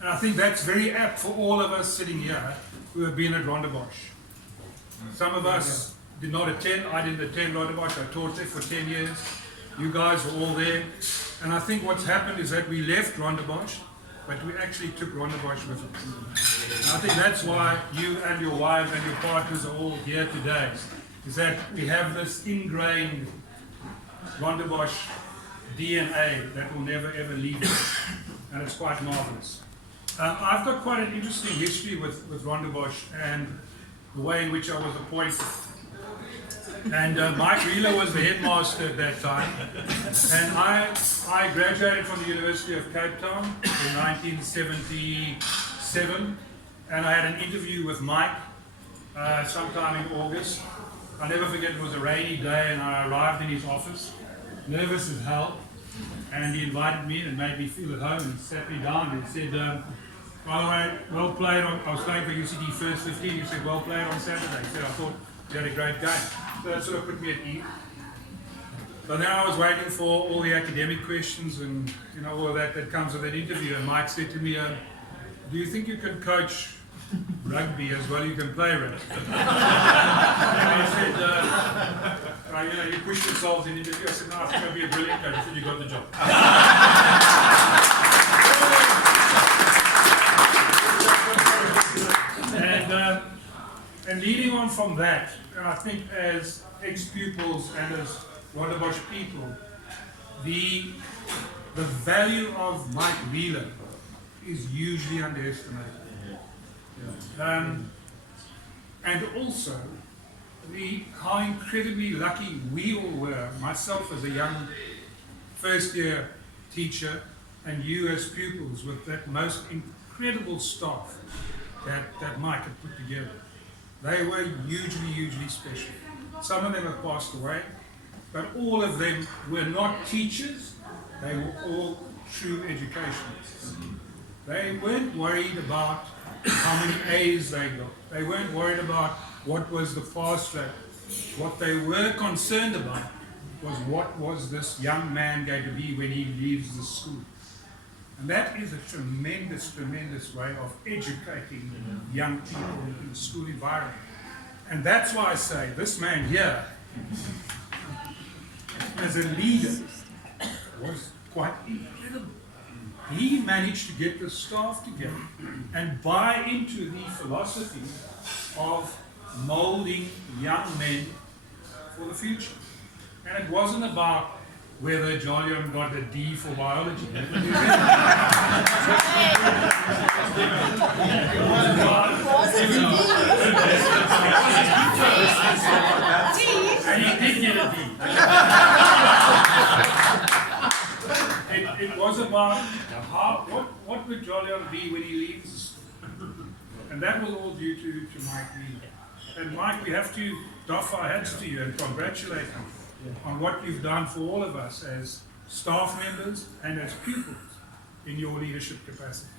And I think that's very apt for all of us sitting here who have been at Rondebosch. Some of us did not attend. I didn't attend Rondebosch. I taught there for 10 years. You guys were all there. And I think what's happened is that we left Rondebosch, but we actually took Rondebosch with us. And I think that's why you and your wives and your partners are all here today, is that we have this ingrained Rondebosch DNA that will never ever leave us. And it's quite marvelous. I've got quite an interesting history with Rondebosch and the way in which I was appointed. And Mike Wheeler was the headmaster at that time. And I graduated from the University of Cape Town in 1977. And I had an interview with Mike sometime in August. I'll never forget, it was a rainy day and I arrived in his office, nervous as hell. And he invited me and made me feel at home and sat me down and said, by the way, well played on, I was playing for UCD first 15, he said, well played on Saturday. He said, I thought you had a great game. So that sort of put me at ease. So then I was waiting for all the academic questions and all of that comes with that interview. And Mike said to me, do you think you can coach rugby as well as you can play rugby? And I said, you pushed yourselves in the interview. I said, no, I think I'd be a brilliant coach. He said, you got the job. And leading on from that, and I think as ex-pupils and as Rondebosch people, the value of Mike Wheeler is hugely underestimated. And also, how incredibly lucky we all were, myself as a young first-year teacher, and you as pupils, with that most incredible staff that Mike had put together. They were hugely, hugely special. Some of them have passed away, but all of them were not teachers, they were all true educationists. They weren't worried about how many A's they got. They weren't worried about what was the pass track. What they were concerned about was what was this young man going to be when he leaves the school. And that is a tremendous, tremendous way of educating young people in the school environment. And that's why I say this man here, as a leader, was quite incredible. He managed to get the staff together and buy into the philosophy of molding young men for the future. And it wasn't about whether Jolion got a D for biology. And he did get a D. It was about what would Jolion be when he leaves. And that was all due to Mike Wheeler. And Mike, we have to doff our hats to you and congratulate you on what you've done for all of us as staff members and as pupils in your leadership capacity.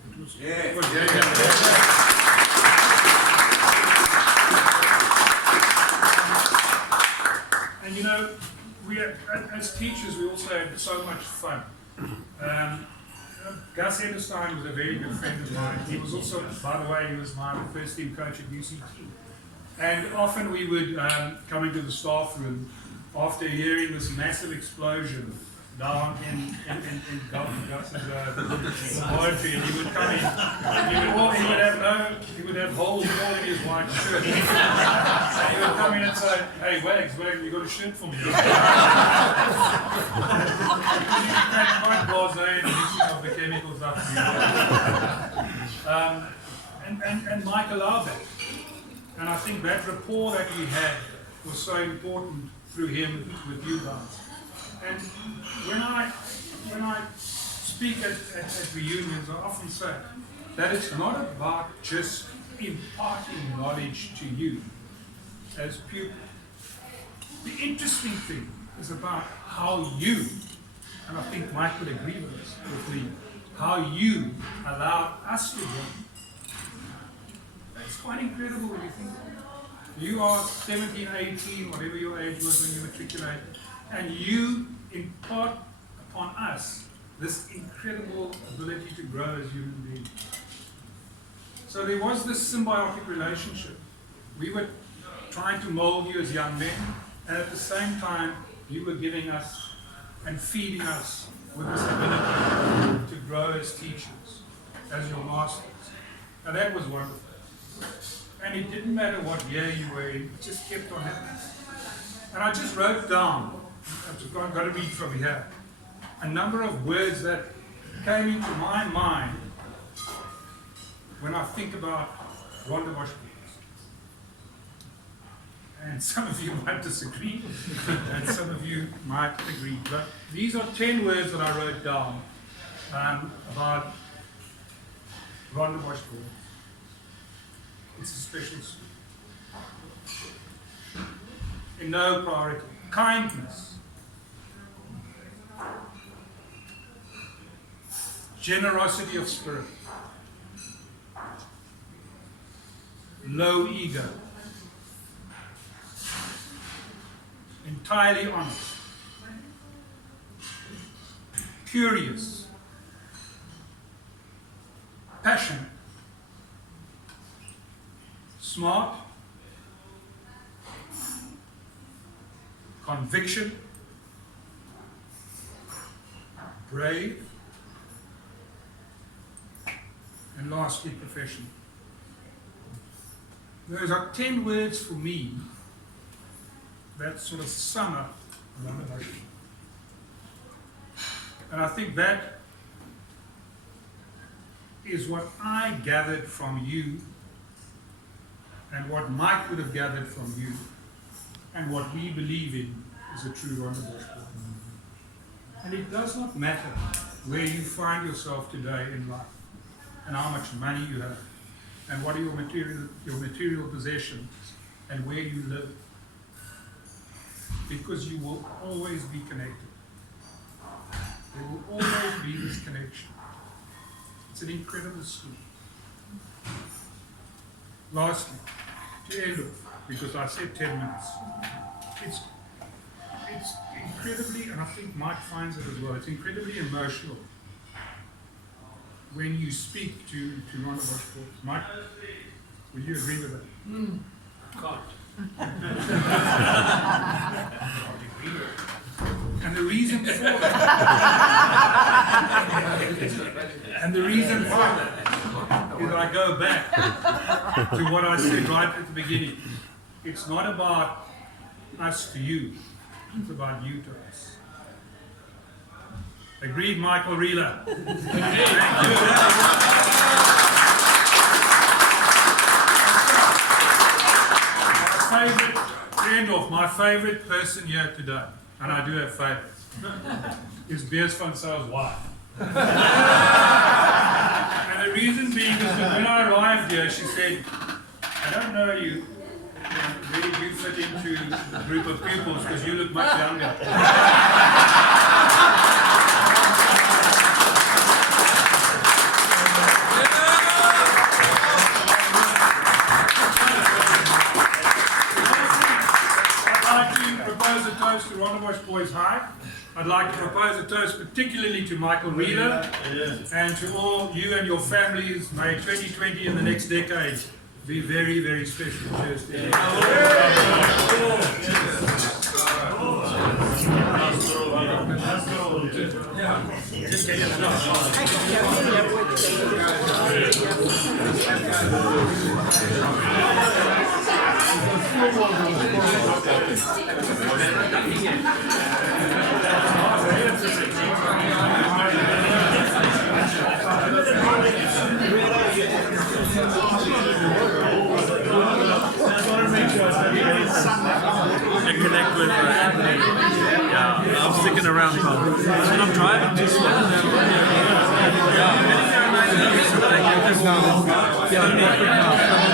And we as teachers, we also had so much fun. Gus Enderstein was a very good friend of mine. He was also, by the way, he was my first team coach at UCT. And often we would come into the staff room after hearing this massive explosion down in Gus's laboratory, and he would come in. He would have holes all in his white shirt. And he would come in and say, "Hey, Wags, you got a shirt for me?" Quite blasé and mixing of the chemicals up. And Mike allowed that. And I think that rapport that we had was so important through him with you guys. And when I speak at reunions, I often say that it's not about just imparting knowledge to you as pupils. The interesting thing is about how you, and I think Mike would agree with me, how you allowed us to learn. It's quite incredible when you think about it. You are 17, 18, whatever your age was when you matriculated, and you impart upon us this incredible ability to grow as human beings. So there was this symbiotic relationship. We were trying to mold you as young men, and at the same time, you were giving us and feeding us with this ability to grow as teachers, as your masters. And that was wonderful. And it didn't matter what year you were in, it just kept on happening. And I just wrote down, I've got to read from here, a number of words that came into my mind when I think about Rondebosch. And some of you might disagree, and some of you might agree. But these are 10 words that I wrote down about Rondebosch. It's a special school. In no priority. Kindness. Generosity of spirit. Low ego. Entirely honest. Curious. Passionate. Smart. Conviction. Brave. And lastly, professional. Those are 10 words for me that sort of sum up Rondebosch. And I think that is what I gathered from you, and what Mike would have gathered from you, and what we believe in is a true Rondebosch. And it does not matter where you find yourself today in life, and how much money you have, and what are your material possessions, and where you live. Because you will always be connected. There will always be this connection. It's an incredible school. Lastly, to end off, because I said 10 minutes, it's incredibly, and I think Mike finds it as well, it's incredibly emotional when you speak to Rondebosch. Mike, will you agree with that? God. And the reason for that, and the reason why is I go back to what I said right at the beginning. It's not about us to you, it's about you to us. Agreed, Michael Reeler? My favorite person here today, and I do have favorites, is Beers van Saal's wife. And the reason being is that when I arrived here, she said, I don't know you, where you fit into the group of pupils because you look much younger. To Rondebosch Boys High. I'd like to propose a toast particularly to Michael Reeler and to all you and your families. May 2020 and the next decade be very, very special. Cheers to you. And connect with Anthony. Yeah, I'm sticking around. And I'm driving to Stellenbosch. Yeah.